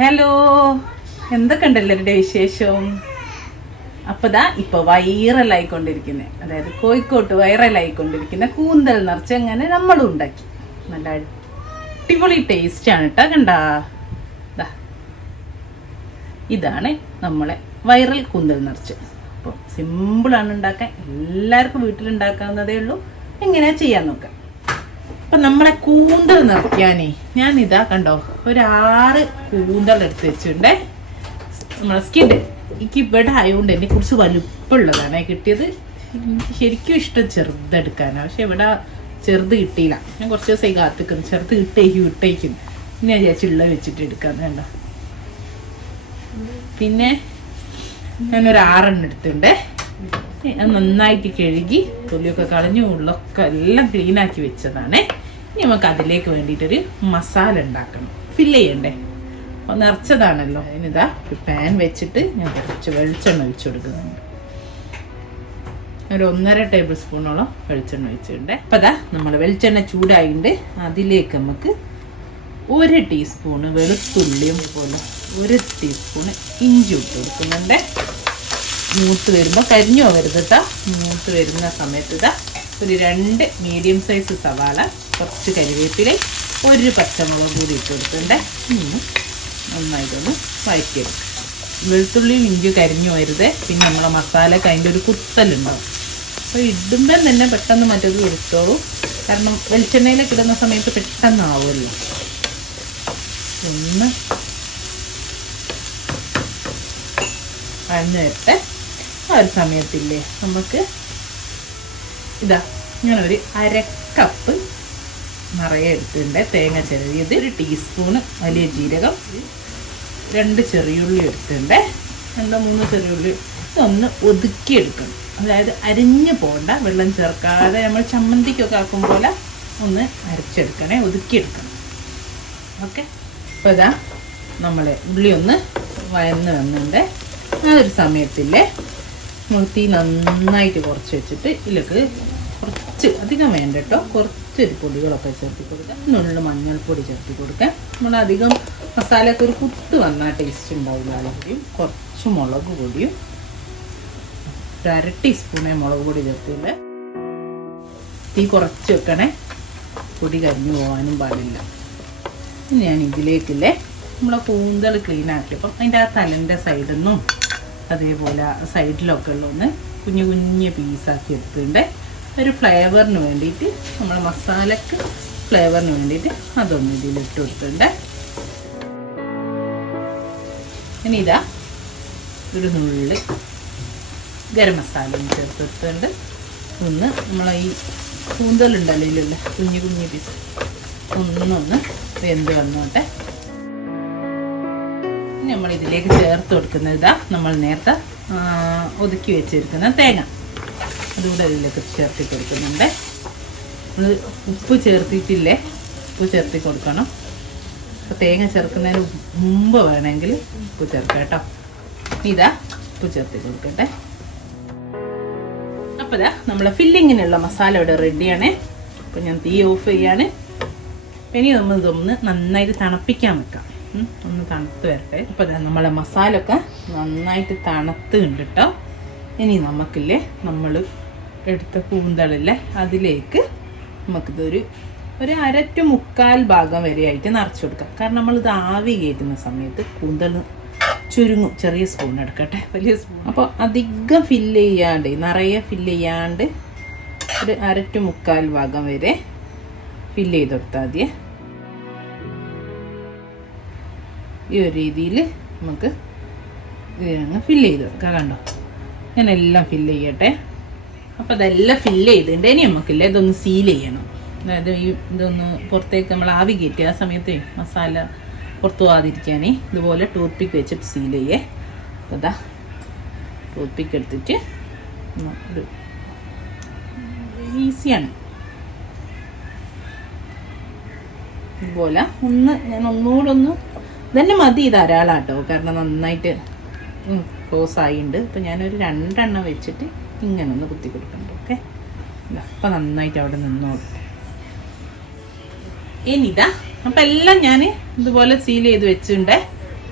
Hello എന്തൊക്കെ ഉണ്ട് എല്ലാവരുടെ വിശേഷം? അപ്പോൾ ദാ ഇപ്പൊ വൈറലായിക്കൊണ്ടിരിക്കുന്നത് അതായത് കോഴിക്കോട്ട് വൈറലായിക്കൊണ്ടിരിക്കുന്ന. കൂന്തൽ നിറച്ച് അങ്ങനെ നമ്മളും ഉണ്ടാക്കി. നല്ല അടിപൊളി ടേസ്റ്റ് ആണ് കേട്ടോ കണ്ട. ദാ. ഇതാണ് നമ്മളെ വൈറൽ കൂന്തൽ നിറച്ച്. അപ്പോൾ സിമ്പിളാണ് ഉണ്ടാക്കാൻ. എല്ലാവർക്കും വീട്ടിലുണ്ടാക്കാവുന്നതേ ഉള്ളൂ. എങ്ങനെയാ ചെയ്യാൻ നോക്കാം. അപ്പം നമ്മളെ കൂന്തൽ നിറയ്ക്കാനേ ഞാൻ ഇതാ കണ്ടോ ഒരു ആറ് കൂന്തൽ എടുത്ത് വെച്ചിട്ടുണ്ടേ. നമ്മളെ സ്കിഡ് എനിക്ക് ഇവിടെ ആയതുകൊണ്ട് എന്നെ കുറച്ച് വലുപ്പമുള്ളതാണ് കിട്ടിയത്. ശരിക്കും ഇഷ്ടം ചെറുതെടുക്കാനാണ് പക്ഷെ ഇവിടെ ചെറുത് കിട്ടിയില്ല. ഞാൻ കുറച്ച് ദിവസമായി കാത്തിക്കുന്നു ചെറുത് കിട്ടേക്കും കിട്ടേക്കുന്നു പിന്നെ വിചാരിച്ചുള്ള വെച്ചിട്ട് എടുക്കാന്ന് കണ്ടോ. പിന്നെ ഞാനൊരു ആറെണ്ണം എടുത്തിട്ടുണ്ട്. നന്നായിട്ട് കഴുകി തൊലിയൊക്കെ കളഞ്ഞു ഉള്ളൊക്കെ എല്ലാം ക്ലീനാക്കി വെച്ചതാണ്. ഇനി നമുക്ക് അതിലേക്ക് വേണ്ടിയിട്ടൊരു മസാല ഉണ്ടാക്കണം. ഫില്ല് ചെയ്യണ്ടേ? നിറച്ചതാണല്ലോ. അതിനിതാ ഒരു പാൻ വെച്ചിട്ട് ഞാൻ കുറച്ച് വെളിച്ചെണ്ണ ഒഴിച്ചു കൊടുക്കുന്നുണ്ട്. ഒരു ഒന്നര ടേബിൾ സ്പൂണോളം വെളിച്ചെണ്ണ ഒഴിച്ചിട്ടുണ്ട്. അപ്പം അതാ നമ്മൾ വെളിച്ചെണ്ണ ചൂടായിട്ടുണ്ട് അതിലേക്ക് നമുക്ക് ഒരു ടീസ്പൂണ് വെളുത്തുള്ളിയും പോലെ ഒരു ടീസ്പൂണ് ഇഞ്ചി ഇട്ട് കൊടുക്കുന്നുണ്ട്. മൂത്ത് വരുമ്പോൾ കരിഞ്ഞു പോകരുത് മൂത്ത് വരുന്ന സമയത്ത് ഇതാ ഒരു രണ്ട് മീഡിയം സൈസ് സവാള കുറച്ച് കരിവേപ്പില ഒരു പച്ചമുളക് കൂടി ഇട്ട് കൊടുത്തിട്ടുണ്ട്. നന്നായിട്ടൊന്ന് വഴറ്റിയെടുക്കും. വെളുത്തുള്ളിയും ഇഞ്ചി കരിഞ്ഞു വരുത് പിന്നെ നമ്മളെ മസാലക്ക് അതിന്റെ ഒരു കുത്തലുണ്ടാവും. അപ്പോൾ ഇടുമ്പം തന്നെ പെട്ടെന്ന് മറ്റത് എടുത്തോളൂ കാരണം വെളിച്ചെണ്ണയിലേക്ക് ഇടുന്ന സമയത്ത് പെട്ടെന്നാവുമല്ലോ. ഒന്ന് അഞ്ഞിട്ട് ആ ഒരു സമയത്തില്ലേ നമുക്ക് ഇതാ ഇങ്ങനെ ഒരു അരക്കപ്പ് നിറയെ എടുത്തിട്ടുണ്ട് തേങ്ങ ചെറിയത് ഒരു ടീസ്പൂണ് വലിയ ജീരകം രണ്ട് ചെറിയുള്ളി എടുത്തിട്ടുണ്ട് രണ്ടോ മൂന്നോ ചെറിയുള്ളി ഇതൊന്ന് ഒതുക്കിയെടുക്കണം. അതായത് അരിഞ്ഞു പോകണ്ട വെള്ളം ചേർക്കാതെ നമ്മൾ ചമ്മന്തിക്കൊക്കെ ആക്കും പോലെ ഒന്ന് അരച്ചെടുക്കണേ ഒതുക്കിയെടുക്കണം. ഓക്കെ? അപ്പോൾ ഇതാ നമ്മളെ ഉള്ളി ഒന്ന് വയന്ന് വന്നിട്ടുണ്ട്. ആ ഒരു സമയത്തില്ലേ നമ്മൾ തീ നന്നായിട്ട് കുറച്ച് വെച്ചിട്ട് ഇതിലേക്ക് കുറച്ച് അധികം വേണ്ട കേട്ടോ. കുറച്ചൊരു പൊടികളൊക്കെ ചേർത്തി കൊടുക്കാം. നുള്ളിൽ മഞ്ഞൾപ്പൊടി ചേർത്തി കൊടുക്കാം. നമ്മൾ അധികം മസാലയൊക്കെ ഒരു കുത്ത് വന്നാൽ ടേസ്റ്റ് ഉണ്ടാവില്ല അല്ലെങ്കിലും കുറച്ച് മുളക് പൊടിയും ഒരു അര ടീസ്പൂണേ മുളക് പൊടി ചേർത്തില്ല തീ കുറച്ച് വെക്കണേ. പൊടി കരിഞ്ഞു പോകാനും പാടില്ല. ഞാൻ ഇതിലേക്കില്ലേ നമ്മളെ കൂന്തൽ ക്ലീൻ ആക്കി അപ്പം അതിന്റെ ആ തലന്റെ സൈഡിൽ നിന്നും അതേപോലെ സൈഡിലൊക്കെ ഉള്ളൊന്ന് കുഞ്ഞു കുഞ്ഞു പീസാക്കി എടുത്തിട്ടുണ്ട്. ഒരു ഫ്ലേവറിന് വേണ്ടിയിട്ട് നമ്മൾ മസാലക്ക് ഫ്ലേവറിന് വേണ്ടിയിട്ട് അതൊന്ന് ഇട്ട് കൊടുത്തിട്ടുണ്ട്. ഇനി ഇതാ ഒരു നുള്ളി ഗരം മസാല ഒന്ന് ചേർത്ത് കൊടുത്തിട്ടുണ്ട്. ഒന്ന് നമ്മൾ ഈ കൂന്തലുണ്ടല്ലോ കുഞ്ഞു കുഞ്ഞു പീസ് ഒന്നൊന്ന് വെന്ത് വന്നോട്ടെ. നമ്മൾ ഇതിലേക്ക് ചേർത്ത് കൊടുക്കുന്നത് ഇതാ നമ്മൾ നേരത്തെ ഒതുക്കി വെച്ചിരിക്കുന്ന തേങ്ങ. അതുകൂടെ അതിലേക്ക് ചേർത്തി കൊടുക്കുന്നുണ്ട്. ഉപ്പ് ചേർത്തിട്ടില്ലേ? ഉപ്പ് ചേർത്തി കൊടുക്കണം. അപ്പോൾ തേങ്ങ ചേർക്കുന്നതിന് മുമ്പ് വേണമെങ്കിൽ ഉപ്പ് ചേർക്കാം കേട്ടോ. ഇതാ ഉപ്പ് ചേർത്തി കൊടുക്കട്ടെ. അപ്പോൾ ഇതാ നമ്മളെ ഫില്ലിങ്ങിനുള്ള മസാല ഇവിടെ റെഡിയാണ്. അപ്പോൾ ഞാൻ തീ ഓഫ് ചെയ്യാണ്. ഇനി നമ്മൾ ഇതൊന്ന് നന്നായിട്ട് തണുപ്പിക്കാൻ വെക്കാം. ഒന്ന് തണുത്ത് വരട്ടെ. അപ്പോൾ നമ്മളെ മസാല ഒക്കെ നന്നായിട്ട് തണുത്ത് ഉണ്ട് കേട്ടോ ഇനി നമുക്കില്ലേ നമ്മൾ എടുത്ത കൂന്തളില്ലേ അതിലേക്ക് നമുക്കിതൊരു ഒരു അരറ്റു മുക്കാൽ ഭാഗം വരെയായിട്ട് നിറച്ച് കൊടുക്കാം. കാരണം നമ്മളിത് ആവി കയറ്റുന്ന സമയത്ത് കൂന്തൽ ചുരുങ്ങും. ചെറിയ സ്പൂൺ എടുക്കട്ടെ. വലിയ സ്പൂൺ അപ്പോൾ അധികം ഫില്ല് ചെയ്യാണ്ട് നിറയെ ഫില്ല് ചെയ്യാണ്ട് ഒരു അരറ്റു മുക്കാൽ ഭാഗം വരെ ഫില്ല് ചെയ്ത് കൊടുത്താൽ മതിയേ. ഈ ഒരു രീതിയിൽ നമുക്ക് ഇതിനങ്ങ് ഫില്ല് ചെയ്ത് കൊടുക്കാം. കണ്ടോ? ഞാനെല്ലാം ഫില്ല് ചെയ്യട്ടെ. അപ്പോൾ അതെല്ലാം ഫില്ല് ചെയ്തിട്ടുണ്ട്. ഇനി നമുക്കില്ല ഇതൊന്ന് സീൽ ചെയ്യണം. അതായത് ഈ ഇതൊന്ന് പുറത്തേക്ക് നമ്മൾ ആവി കയറ്റി ആ സമയത്ത് മസാല പുറത്തു പോകാതിരിക്കാനേ ഇതുപോലെ ടൂത്ത്പിക്ക് വെച്ചിട്ട് സീൽ ചെയ്യേ. അതാ ടൂത്ത്പിക്ക് എടുത്തിട്ട് ഒരു ഈസിയാണ് ഇതുപോലെ ഒന്ന് ഞാൻ ഒന്നുകൂടെ ഒന്ന് ഇതന്നെ മതി ധാരാളം കേട്ടോ കാരണം നന്നായിട്ട് ക്ലോസ് ആയിട്ടുണ്ട് അപ്പം ഞാനൊരു രണ്ടെണ്ണം വെച്ചിട്ട് ഇങ്ങനെ ഒന്ന് കുത്തി കൊടുക്കണ്ട ഓക്കെ അപ്പം നന്നായിട്ട് അവിടെ നിന്നോളൂ. ഇനിതാ അപ്പം എല്ലാം ഞാൻ ഇതുപോലെ സീൽ ചെയ്ത് വെച്ചിട്ടുണ്ട്.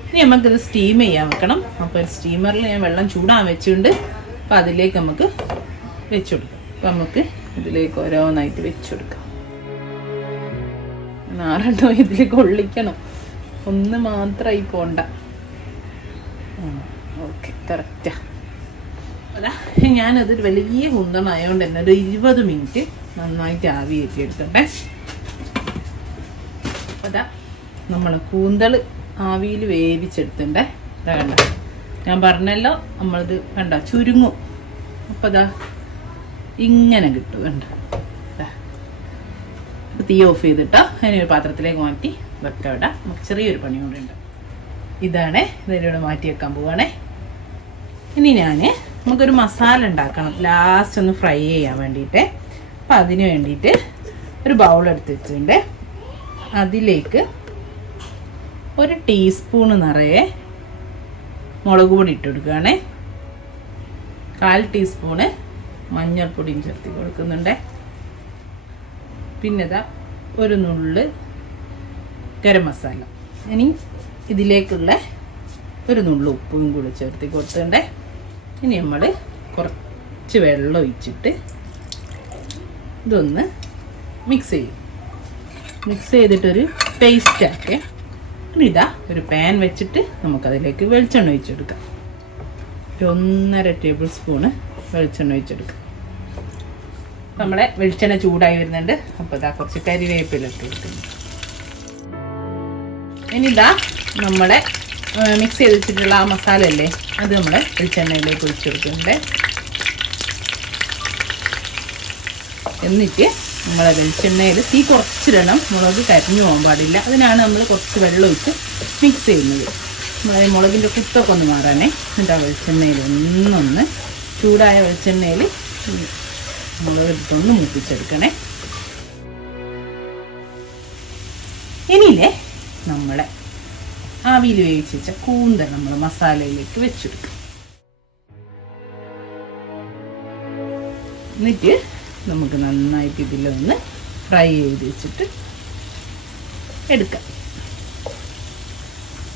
ഇനി നമുക്കിത് സ്റ്റീം ചെയ്യാൻ വെക്കണം. അപ്പോൾ സ്റ്റീമറിൽ ഞാൻ വെള്ളം ചൂടാൻ വെച്ചിട്ടുണ്ട്. അപ്പോൾ അതിലേക്ക് നമുക്ക് വെച്ചു കൊടുക്കാം അപ്പം നമുക്ക് ഇതിലേക്ക് ഓരോന്നായിട്ട് വെച്ചു കൊടുക്കാം നാറണ്ടോ ഇതിലേക്ക് കൊള്ളിക്കണം ഒന്ന് മാത്രമായി പോണ്ട. ഓക്കെ കറക്റ്റാ അതാ ഞാനത് വലിയ കുന്തണായതുകൊണ്ട് തന്നെ ഒരു ഇരുപത് മിനിറ്റ് നന്നായിട്ട് ആവി കയറ്റി എടുക്കട്ടെ അതാ നമ്മൾ കൂന്തൾ ആവിയിൽ വേവിച്ചെടുത്തിണ്ടേ അതാ കണ്ട? ഞാൻ പറഞ്ഞല്ലോ നമ്മളിത് കണ്ട? ചുരുങ്ങും. അപ്പം അതാ ഇങ്ങനെ കിട്ടും കണ്ട? തീ ഓഫ് ചെയ്തിട്ട് അതിനൊരു പാത്രത്തിലേക്ക് മാറ്റി വെക്കാം ഇവിടെ. നമുക്ക് ചെറിയൊരു പണി കൂടെ ഉണ്ട് ഇതാണ് ഇതിലൂടെ മാറ്റി വെക്കാൻ പോവാണേ. ഇനി ഞാൻ നമുക്കൊരു മസാല ഉണ്ടാക്കണം. ലാസ്റ്റ് ഒന്ന് ഫ്രൈ ചെയ്യാൻ വേണ്ടിയിട്ട്. അപ്പം അതിന് വേണ്ടിയിട്ട് ഒരു ബൗൾ എടുത്ത് വെച്ചിട്ടുണ്ട്. അതിലേക്ക് ഒരു ടീസ്പൂൺ നിറയെ മുളക് പൊടി ഇട്ട് കൊടുക്കുകയാണേ. കാൽ ടീസ്പൂണ് മഞ്ഞൾപ്പൊടിയും ചേർത്ത് കൊടുക്കുന്നുണ്ട്. പിന്നെ ഇതാ ഒരു നുള്ള് ഗരം മസാല. ഇനി ഇതിലേക്കുള്ള ഒരു നുള്ളു ഉപ്പും കൂടി ചേർത്ത് കൊടുത്തിട്ടുണ്ടേ. ഇനി നമ്മൾ കുറച്ച് വെള്ളം ഒഴിച്ചിട്ട് ഇതൊന്ന് മിക്സ് ചെയ്യും. മിക്സ് ചെയ്തിട്ടൊരു പേസ്റ്റ് ആക്കേ. ഇനി ഇതാ ഒരു പാൻ വെച്ചിട്ട് നമുക്കതിലേക്ക് വെളിച്ചെണ്ണ ഒഴിച്ചെടുക്കാം. ഒരു ഒന്നര ടേബിൾ സ്പൂണ് വെളിച്ചെണ്ണ ഒഴിച്ചെടുക്കാം. നമ്മളെ വെളിച്ചെണ്ണ ചൂടായി വരുന്നുണ്ട്. അപ്പോൾ ഇതാ കുറച്ച് കരിവേപ്പിലിട്ട് കൊടുക്കുന്നു. ഇനി ഇതാ നമ്മുടെ മിക്സ് ചെയ്ത് വെച്ചിട്ടുള്ള ആ മസാല അല്ലേ അത് നമ്മൾ വെളിച്ചെണ്ണയിലേക്ക് ഒഴിച്ചെടുക്കുന്നുണ്ട് എന്നിട്ട് നമ്മൾ വെളിച്ചെണ്ണയിൽ തീ കുറച്ചിടണം. മുളക് കരിഞ്ഞു പോകാൻ പാടില്ല. അതിനാണ് നമ്മൾ കുറച്ച് വെള്ളം ഒഴിച്ച് മിക്സ് ചെയ്യുന്നത്. മുളകിന്റെ കുത്തൊക്കെ ഒന്ന് മാറാനേ. എന്നിട്ട് ആ വെളിച്ചെണ്ണയിൽ ഒന്നൊന്ന് ചൂടായ വെളിച്ചെണ്ണയിൽ മുളക് എടുത്തൊന്ന് മുപ്പിച്ചെടുക്കണേ. ഇനിയില്ലേ നമ്മളെ ആവിയിൽ വേവിച്ച് വെച്ച കൂന്തൽ നമ്മൾ മസാലയിലേക്ക് വെച്ചെടുക്കും. എന്നിട്ട് നമുക്ക് നന്നായിട്ട് ഇതിലൊന്ന് ഫ്രൈ ചെയ്ത് വെച്ചിട്ട് എടുക്കാം.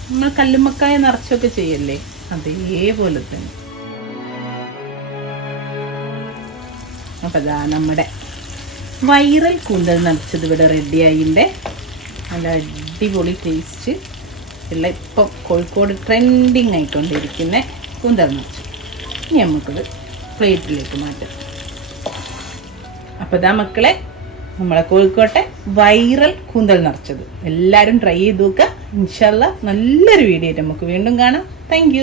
നമ്മൾ കല്ലുമ്മക്കായ നിറച്ചൊക്കെ ചെയ്യല്ലേ? അതേപോലെ തന്നെ. അപ്പം ഇതാ നമ്മുടെ വൈറൽ കൂന്തൽ നിറച്ചത് ഇവിടെ റെഡി ആയിട്ടുണ്ട്. നല്ല അടിപൊളി ടേസ്റ്റ് ഉള്ള ഇപ്പം കോഴിക്കോട് ട്രെൻഡിങ് ആയിക്കൊണ്ടിരിക്കുന്ന കൂന്തൽ നിറച്ച്. ഇനി നമുക്കത് പ്ലേറ്റിലേക്ക് മാറ്റാം. അപ്പോൾ ഇതാ മക്കളെ നമ്മളെ കോഴിക്കോട്ടെ വൈറൽ കൂന്തൽ നിറച്ചത്. എല്ലാവരും ട്രൈ ചെയ്ത് നോക്കുക. ഇൻഷല്ല നല്ലൊരു വീഡിയോ നമുക്ക് വീണ്ടും കാണാം. താങ്ക്